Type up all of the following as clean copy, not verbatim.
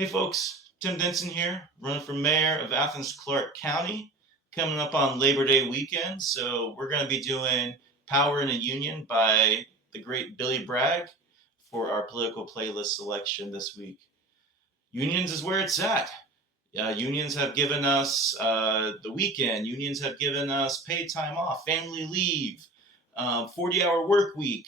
Hey folks, Tim Denson here, running for mayor of Athens Clarke County, coming up on Labor Day weekend. So we're going to be doing Power in a Union by the great Billy Bragg for our political playlist selection this week. Unions is where it's at. Unions have given us the weekend. Unions have given us paid time off, family leave, 40-hour work week,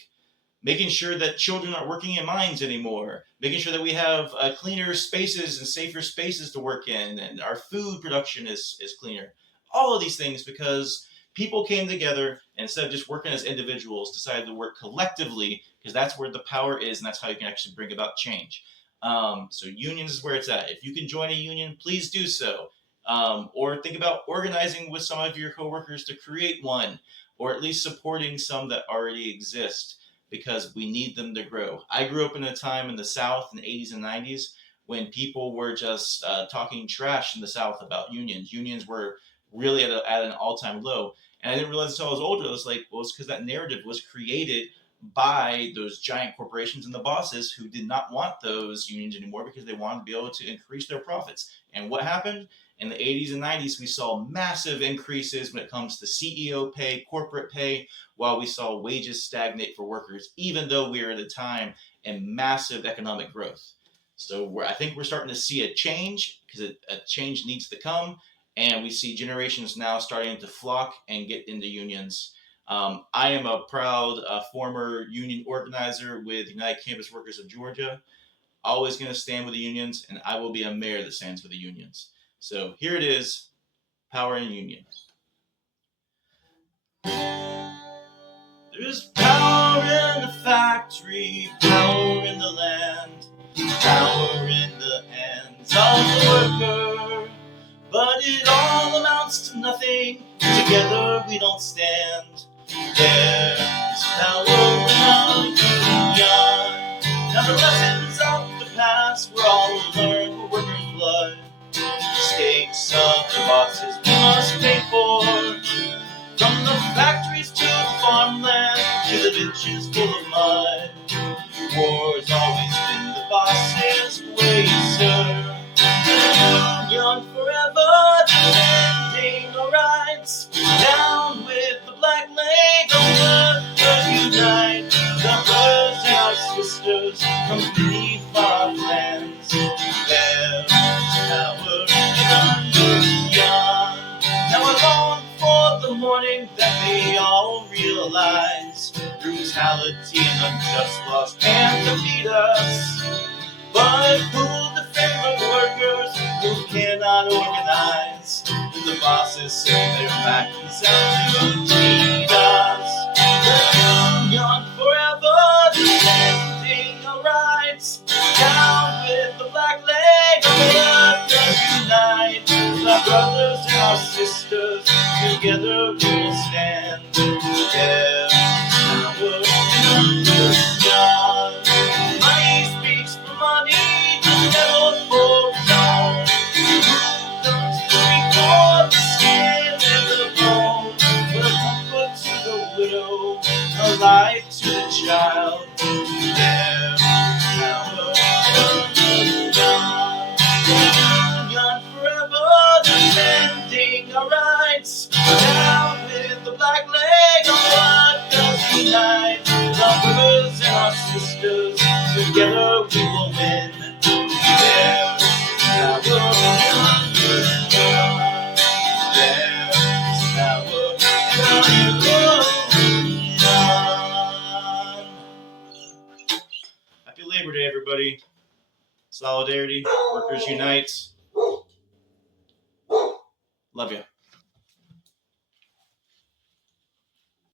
making sure that children aren't working in mines anymore, making sure that we have cleaner spaces and safer spaces to work in, and our food production is cleaner. All of these things because people came together and instead of just working as individuals, decided to work collectively because that's where the power is and that's how you can actually bring about change. So unions is where it's at. If you can join a union, please do so. Or think about organizing with some of your coworkers to create one, or at least supporting some that already exist, because we need them to grow. I grew up in a time in the South in the 80s and 90s when people were just talking trash in the South about unions. Unions were really at an all-time low. And I didn't realize until I was older, I was like, well, it's because that narrative was created by those giant corporations and the bosses who did not want those unions anymore because they wanted to be able to increase their profits. And what happened? In the 80s and 90s, we saw massive increases when it comes to CEO pay, corporate pay, while we saw wages stagnate for workers, even though we were at a time in massive economic growth. So I think we're starting to see a change because a change needs to come. And we see generations now starting to flock and get into unions. I am a proud former union organizer with United Campus Workers of Georgia. Always going to stand with the unions, and I will be a mayor that stands with the unions. So here it is, Power in Union. There's power in the factory, power in the land, power in the hands of the worker. But it all amounts to nothing, together we don't stand. There's power in our union. Now the lessons of the past we're all learned for workers' blood. Mistakes of the bosses we must pay for. From the factories to the farmland, to the ditches full of mud. War's always been the boss's way, sir. Union forever, defending our rights. Down with the black leg of workers unite. The brothers and our sisters from beneath our lands. There's power in our union. Now I long for the morning that they all realize brutality and unjust laws can't defeat us. But who'll defend the workers who cannot organize? The bosses set their factories out to cheat us. Union forever, defending our rights. Down with the black leg of workers unite. Our brothers and our sisters, together we will stand. There's power in our union. Money speaks for money, the devil for his own. Who comes to speak for the skin and the bone? For a comfort to the widow, a life to the child. There's power in our union. Union forever, defending our rights. Down with the black leg of workers unite. Our brothers and our sisters, together we will win. There's power in our union. There's power in our union. Happy Labor Day, everybody. Solidarity, workers unite. Love you.